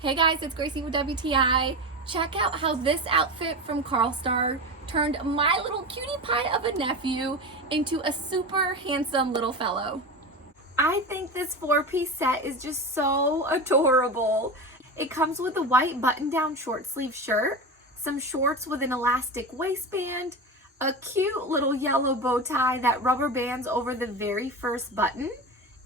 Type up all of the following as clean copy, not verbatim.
Hey guys, it's Gracie with WTI. Check out how this outfit from Carlstar turned my little cutie pie of a nephew into a super handsome little fellow. I think this four-piece set is just so adorable. It comes with a white button-down short sleeve shirt, some shorts with an elastic waistband, a cute little yellow bow tie that rubber bands over the very first button,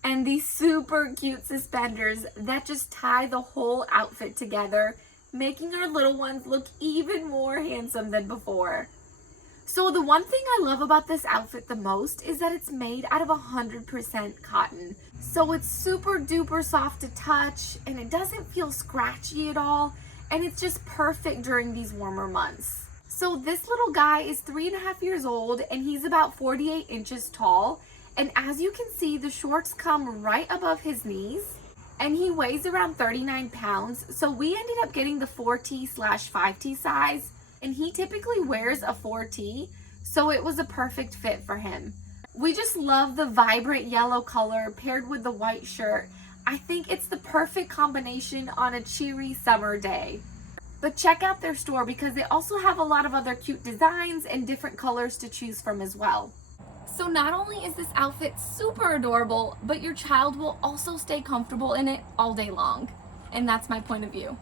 and these super cute suspenders that just tie the whole outfit together, making our little ones look even more handsome than before. So the one thing I love about this outfit the most is that it's made out of 100% cotton. So it's super duper soft to touch and it doesn't feel scratchy at all, and it's just perfect during these warmer months. So this little guy is 3.5 years old and he's about 48 inches tall. And as you can see, the shorts come right above his knees and he weighs around 39 pounds. So we ended up getting the 4T/5T size, and he typically wears a 4T, so it was a perfect fit for him. We just love the vibrant yellow color paired with the white shirt. I think it's the perfect combination on a cheery summer day. But check out their store because they also have a lot of other cute designs and different colors to choose from as well. So not only is this outfit super adorable, but your child will also stay comfortable in it all day long. And that's my point of view.